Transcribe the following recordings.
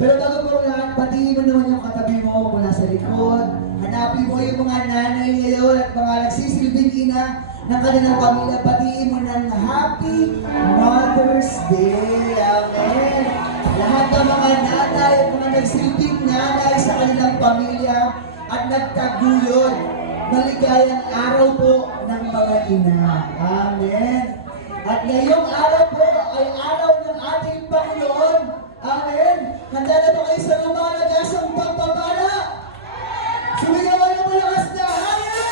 Pero bago po lahat, patingin mo naman yung katabi mo mula sa likod. Hanapin mo yung mga nanay ngayon at mga nagsisilbing ina ng kanilang pamilya. Patingin mo ng Happy Mother's Day. Amen. Lahat ng mga nanay at mga nagsilbing nanay sa kanilang pamilya at nagtaguyod. Maligayang araw po ng mga ina. Amen. At ngayong araw po ay araw ng ating Panginoon. Amen. Handa na ba kayo sa lumalagasang pagpapala? Sumigawan na malakas na haya!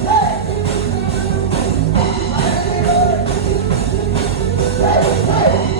Hey! Hey! Hey!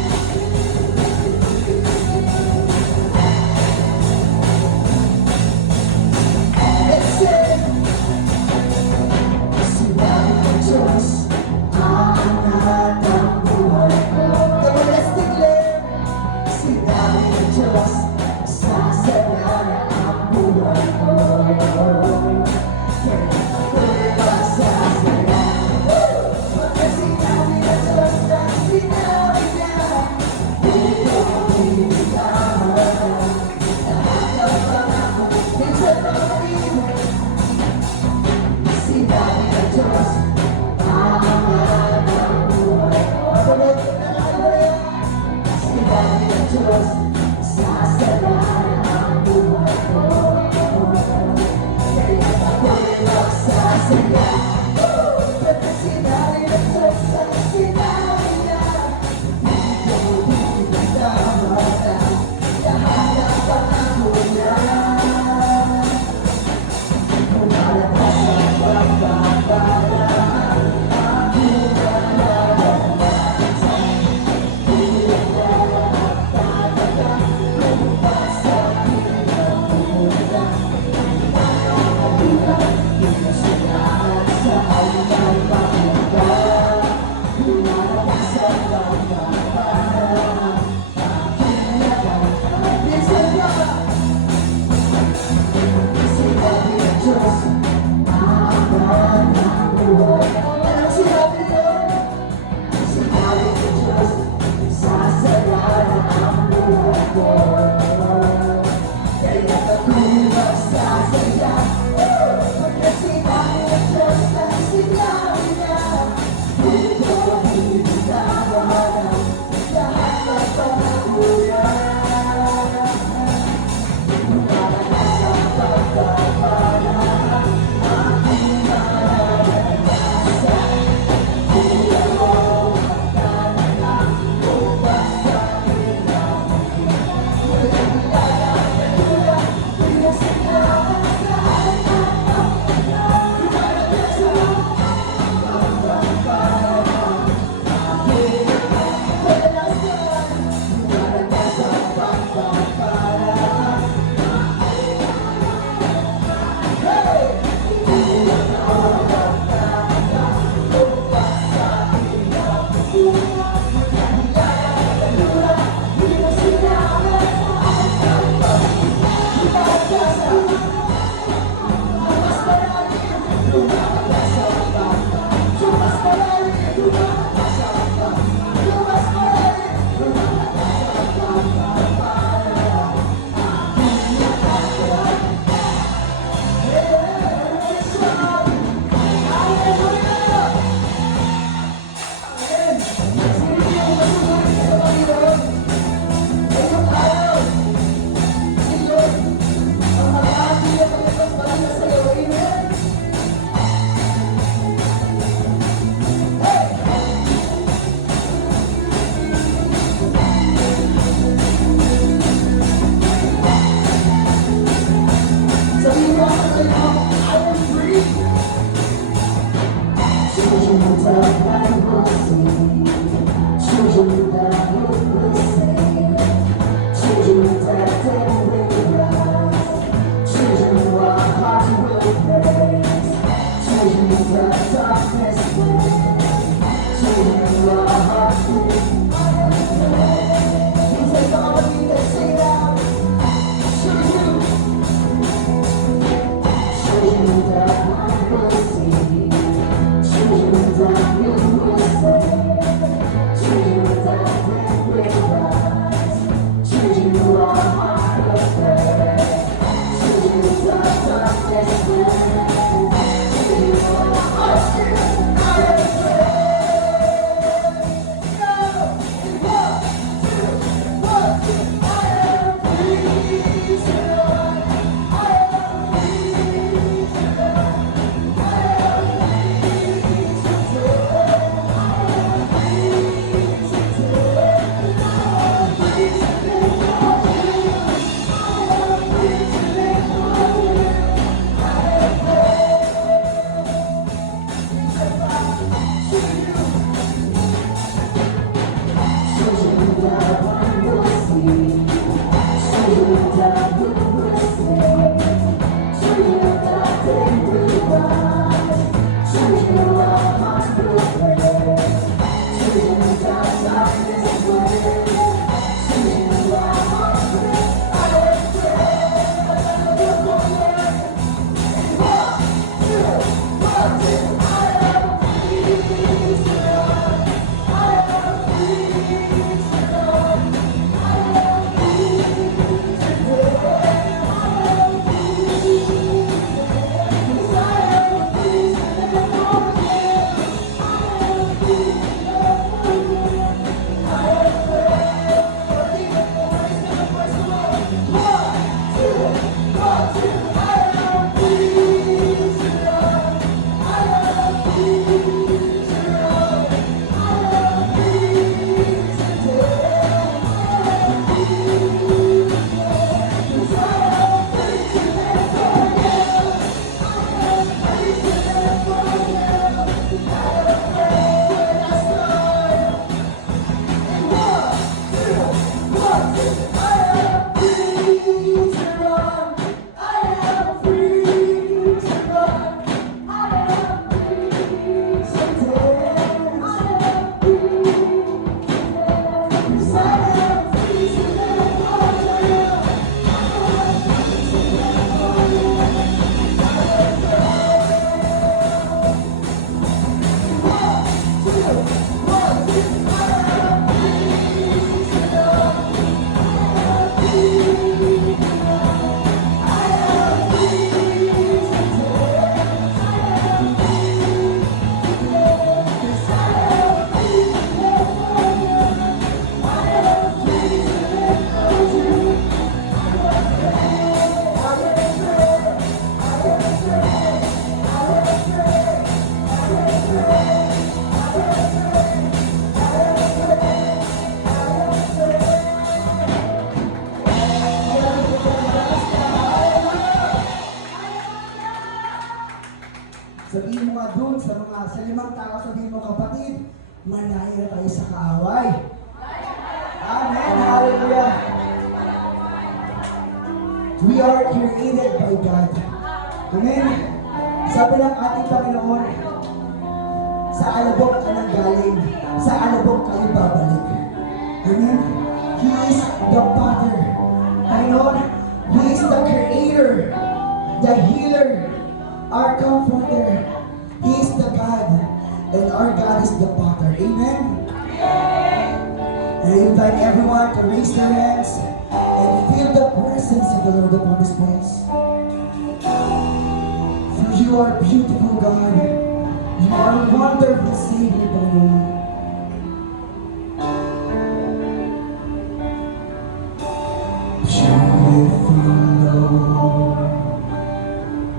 Sabihin mo nga dun sa limang tao, sabihin mo kapatid, manaya na tayo sa kaaway. Amen. Hallelujah. We are created by God. Amen. Sabi ng ating Panginoon, sa alabok ka nang galing, sa alabok kayo babalik. Amen. He is the Father. Panginoon, He is the Creator, the Healer, our Comforter. He is the God, and our God is the Father. Amen. And I invite everyone to raise their hands and feel the presence of the Lord upon this place. For you are beautiful, God. You are a wonderful Savior, Lord. Beautiful Lord,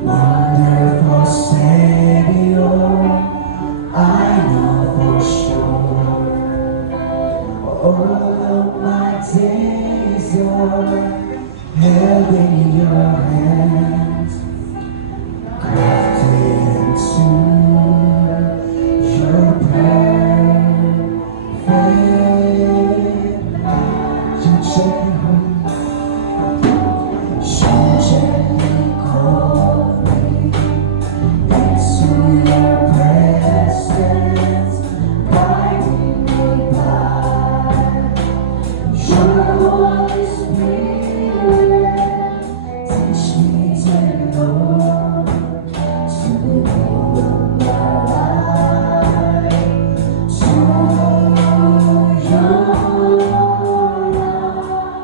wonderful Savior, I know for sure. All of my days are held in your hands, crafted into your perfect. You gently call me into your presence, guiding me by your Holy Spirit. Teach me to know, to live my life to your light.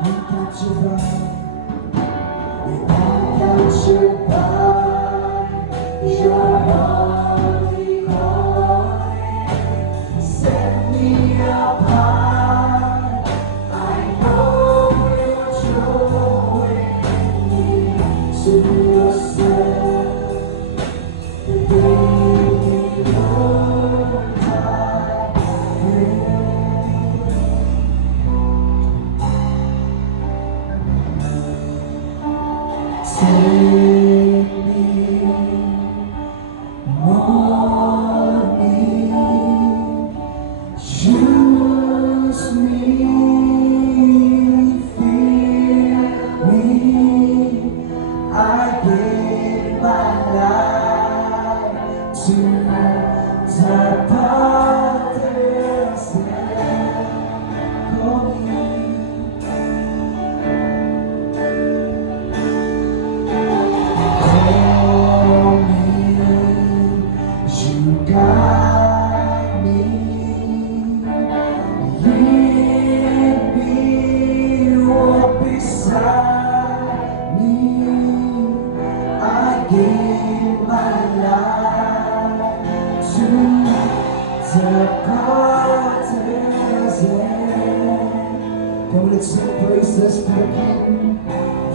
would sing praises to the King,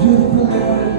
beautiful Lord.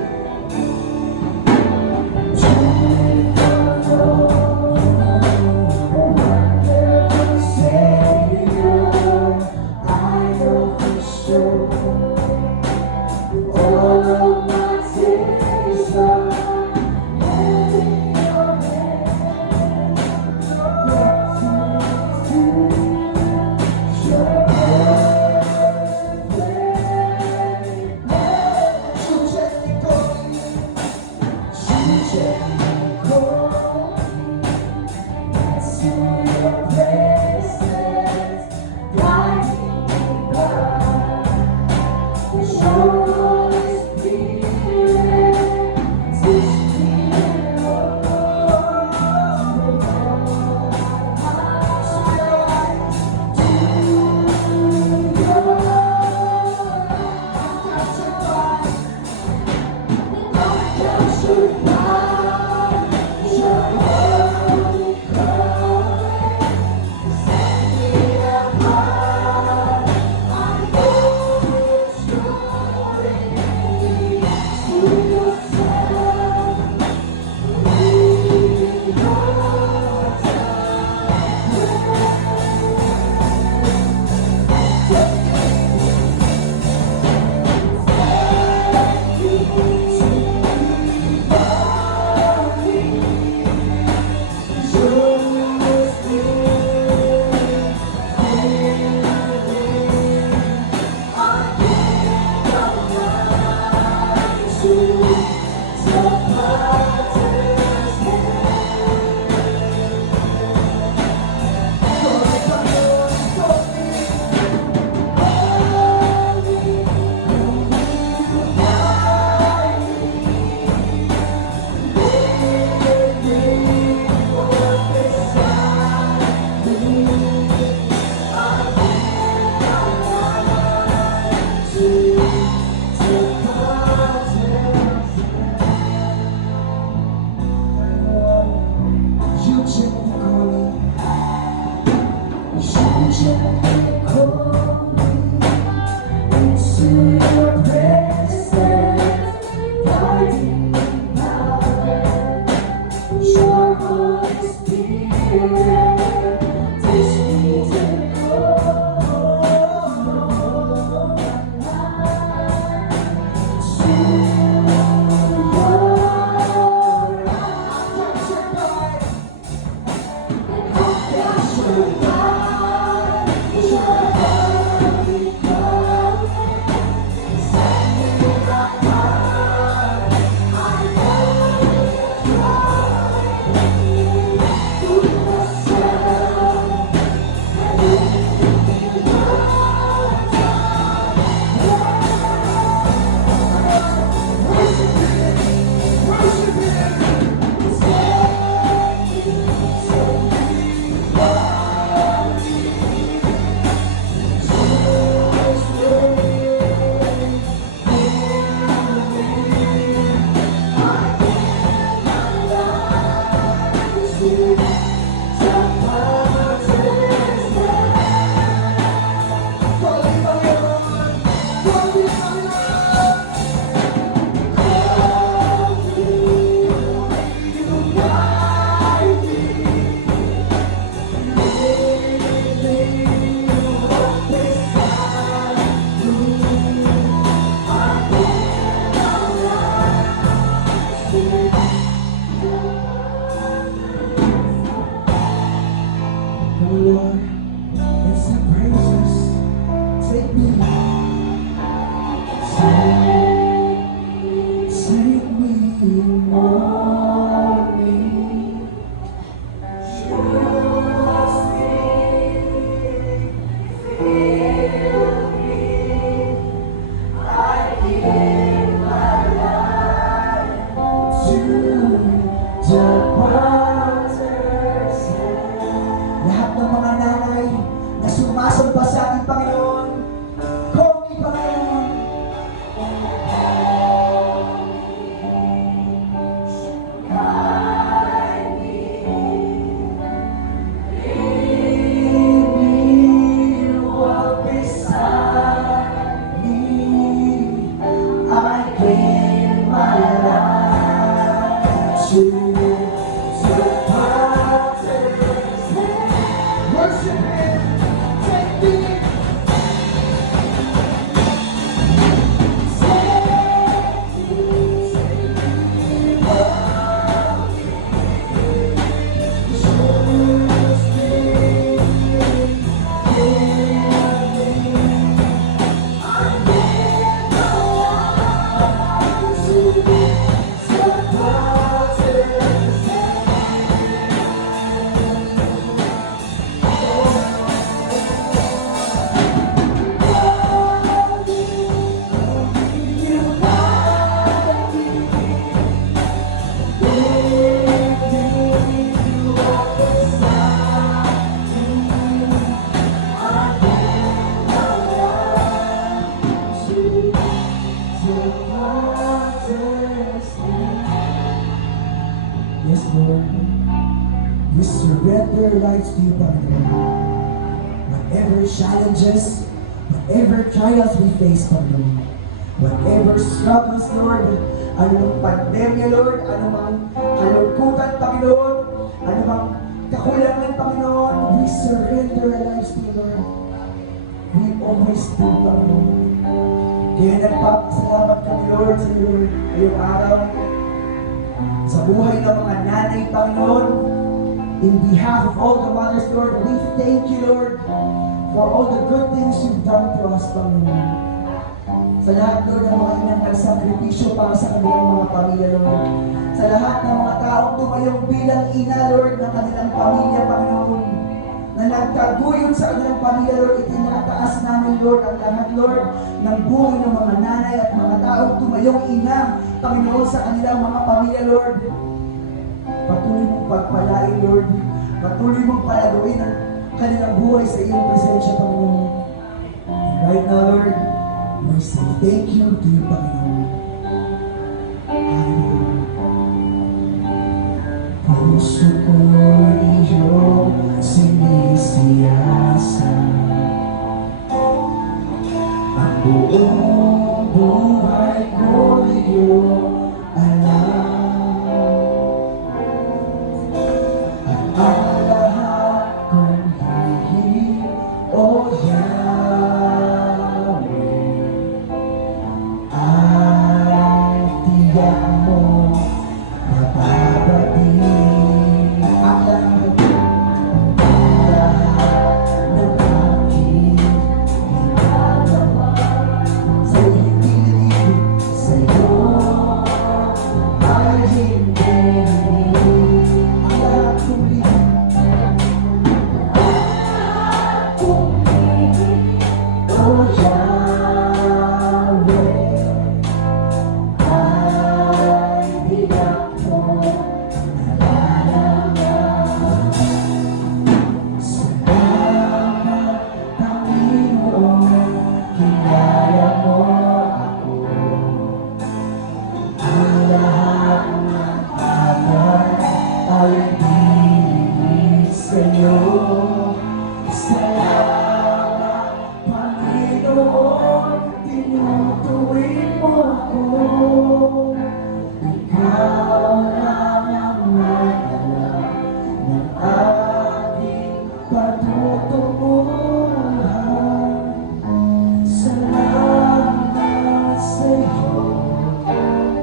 lives to you, Panginoon. Whatever challenges, whatever trials we face, Panginoon, whatever struggles, Lord, anumang pandemya, Lord, anumang kalungkutan, Panginoon, anumang kakulangan, Panginoon, we surrender our lives to you, Lord. We always do, Panginoon. Kaya nagpapasalamat kami, Lord, sa iyo, ngayong araw, sa buhay ng mga nanay, Panginoon. In behalf of all the mothers, Lord, we thank you, Lord, for all the good things you've done to us, Panginoon. Sa lahat, Lord, ng mga inang nagsakripisyo para sa kanilang mga pamilya, Lord. Sa lahat ng mga taong tumayong bilang ina, Lord, ng kanilang pamilya, Panginoon, na nagtaguyod sa kanilang pamilya, Lord, itinataas namin, Lord, ang lahat, Lord, ng buhay ng mga nanay at mga taong tumayong ina, Panginoon, sa kanilang mga pamilya, Lord. Patuloy mong pagpalain, Lord. Patuloy mong palaguin ang kanilang buhay sa iyong presensya, Panginoon. And right now, Lord, we say thank you to you, Panginoon. Hallelujah. Puso ko'y iyong sinisiyasan. Ang buong buhay ko'y iyong alam. Ang lahat kong hihing, O Yahweh, ay tiyak mo nababatiin ang lahat ng aking ginagawa. Sa ibig sa'yo ay hindi ang lahat kong hihing. O Yahweh, ay tiyak mo nababatiin. Salamat, Panginoon, kilala mo ako. Ang lahat ng bagay ay ibig sa'yo. Salamat, Panginoon, tinutuwid mo ako. Ikaw lang ang may alam ng aking patutunguhan. Salamat sa'yo, Panginoon.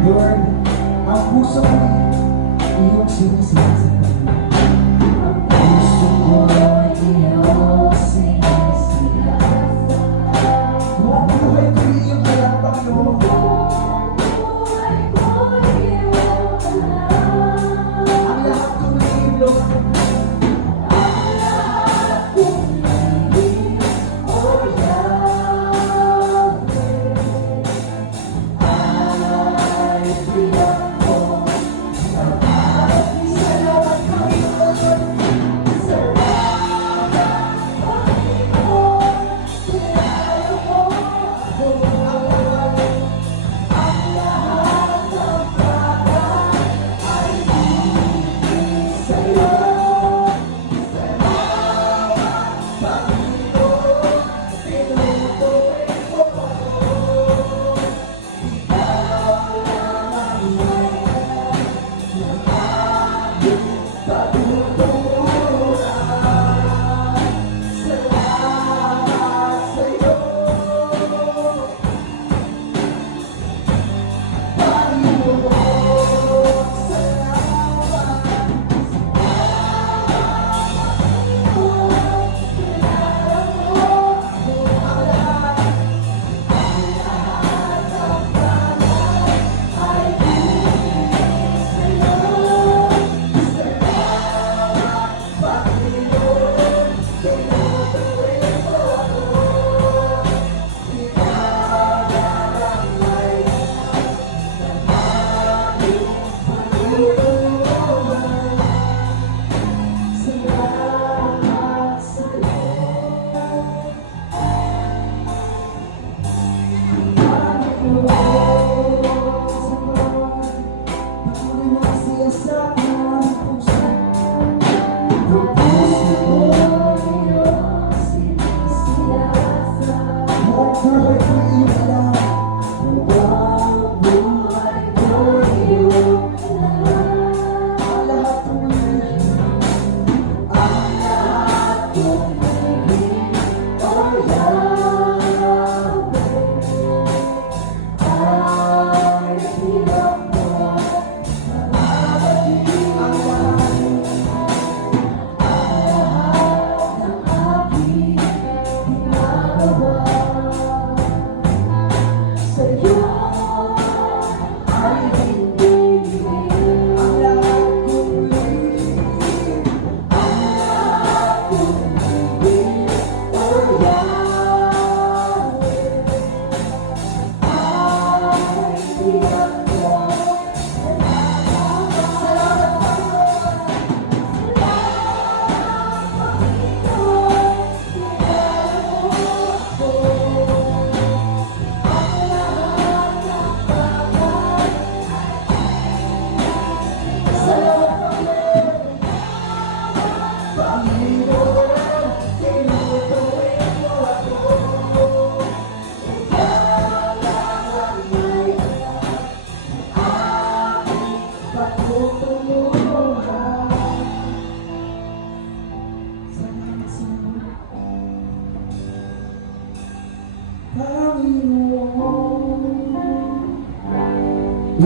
Lord, ang puso ko iyong sinisiyasan. Ang puso ko iyong sinisiyasan. Buong buhay ko iyong alam, Panginoon. Ang lahat kong lihim, Lord. O Yahweh, ay tiyak mo. Salamat, Panginoon.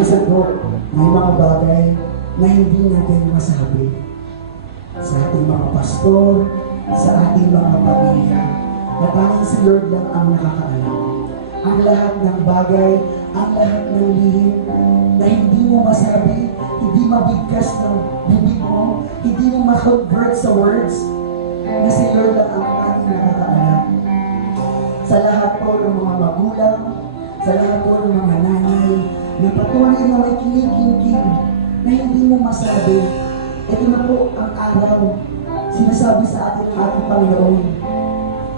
minsan po, may mga bagay na hindi natin masabi sa ating mga pastor, sa ating mga pamilya, na tanging si Lord lang ang nakakaalam. Ang lahat ng bagay, ang lahat ng lihim na hindi mo masabi, hindi mabigkas ng bibig mo, hindi mo ma-convert sa words, na si Lord lang ang ating nakakaalam. Sa lahat po ng mga magulang, sa lahat po ng mga nanay, na patuloy na may kinikimkim na hindi mo masabi, ito na po ang araw, sinasabi sa atin ng ating Panginoon,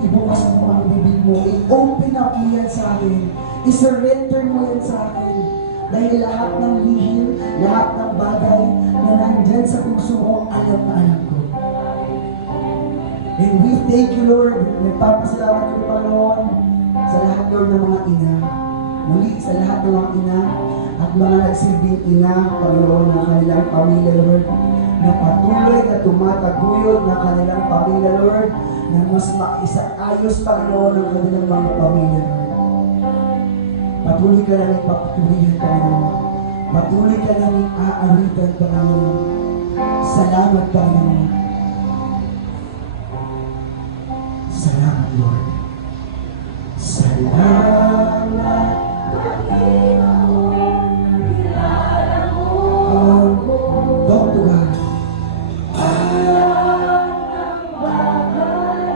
ibukas mo ang bibig mo, i-open up mo yan sa akin, i-surrender mo yan sa akin, dahil lahat ng lihim, lahat ng bagay na nandyan sa puso mo, alam na alam ko. And we thank you, Lord. Nagpapasalamat ko, Panginoon, sa lahat, Lord, ng mga ina. Muli, sa lahat ng mga ina at mga nagsilbing ina, Panginoon, ng kanilang pamilya, Lord, na patuloy na tumataguyod ng kanilang pamilya, Lord, na mas maisa-ayos, Panginoon, ng kanilang mga pamilya, Lord. Patuloy ka namin papatuloy, Panginoon. Patuloy ka namin aaritan, Panginoon. Salamat, Panginoon. Salamat, Lord. Salamat, Panginoon. Kilala mo ako. Talk to God. Ang lahat ng bagay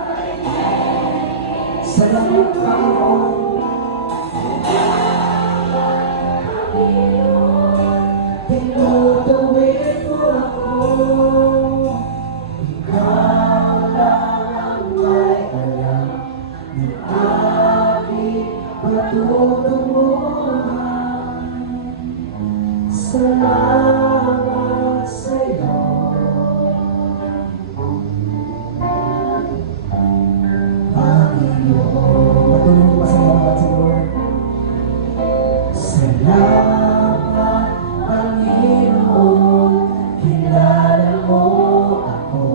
ay salamat, Panginoon. Tinutuwid mo ako. Ikaw lang ang may alam ng aking patutunguhan. Salamat sa'yo. Panginoon, patuloy mo pasalamat sa Lord. Salamat, Panginoon, kilala mo ako.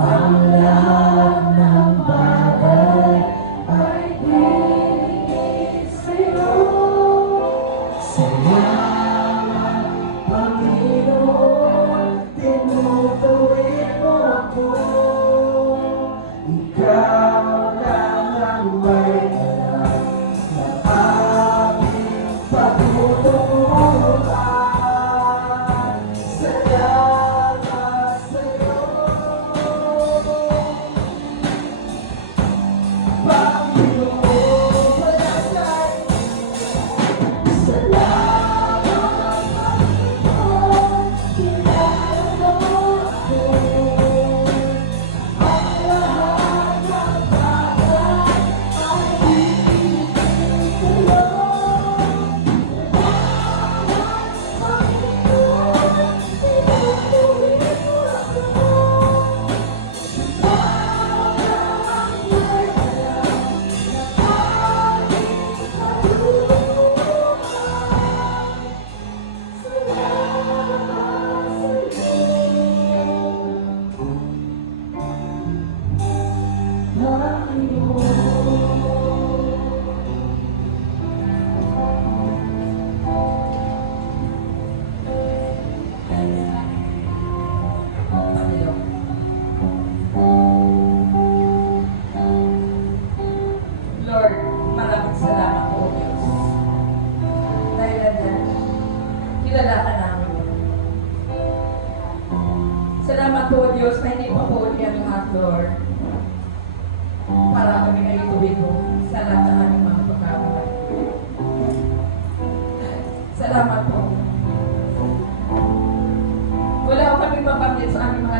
Ang lahat ng bagay ay dinigit sa'yo. Salamat, Panginoon, tinutuwid mo ako. Ikaw lang ang may alam ng aking patutunguhan. Salamat sa'yo. Panginoon, malasay. Salamat, Panginoon, kilala mo ako. Ang lahat ng bagay ay ibigay sa'yo. Panginoon, tinutuwid mo ako. Lord, maraming salamat po, Diyos. Dahil nandiyan, kilala ka namin. Salamat po, Diyos, na hindi pa po uli ang lahat, Lord. Para kami ay ituwid mo sa lahat ng aming mga pagkakamali. Salamat po. Wala ko kami mabanggit sa aming mga